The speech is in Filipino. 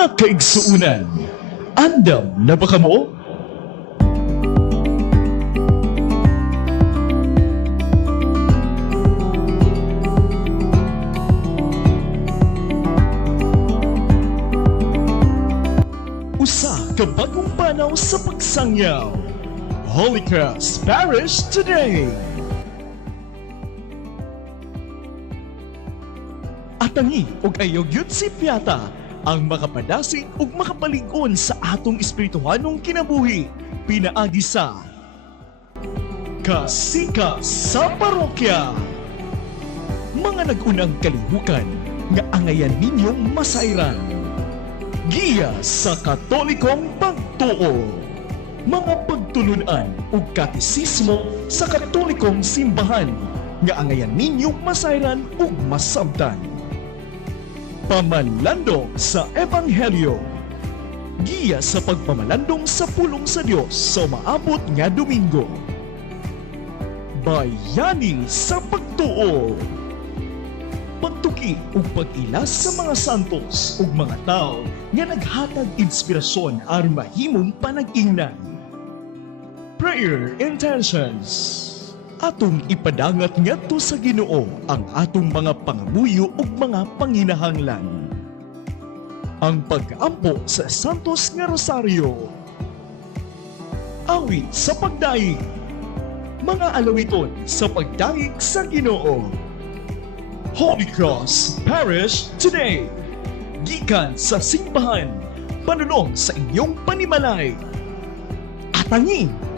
Mga kaigsuunan, andam na ba kamo? Usa ka bagong panaw sa pagsangyaw. Holy Cross Parish Today. Atangi og ayog yun si Piata ang makapadasig ug makapalig-on sa atong espirituhanong kinabuhi pinaagi sa Kasika sa Parokya. Mga nag-unang kalihukan nga angayan ninyong masayran. Giya sa Katolikong pagtuo. Mga pagtulunan ug katisismo sa Katolikong simbahan nga angayan ninyong masayran ug masabtan. Pamalandong sa Ebanghelyo. Giya sa pagpamalandong sa pulong sa Dios sa maabot nga Domingo. Bayani sa pagtuo. Pagtuki ug pag-ilas sa mga santos ug mga tao nga naghatag inspirasyon aron mahimong panag-ingnan. Prayer intentions. Atong ipadangat ngadto sa Ginoo ang atong mga pangamuyo ug mga panginahanglan. Ang pag-ampo sa Santos nga Rosario. Awit sa pagdaig. Mga alawiton sa pagdaig sa Ginoo. Holy Cross Parish Today. Gikan sa simbahan, panunong sa inyong panimalay. Atangi!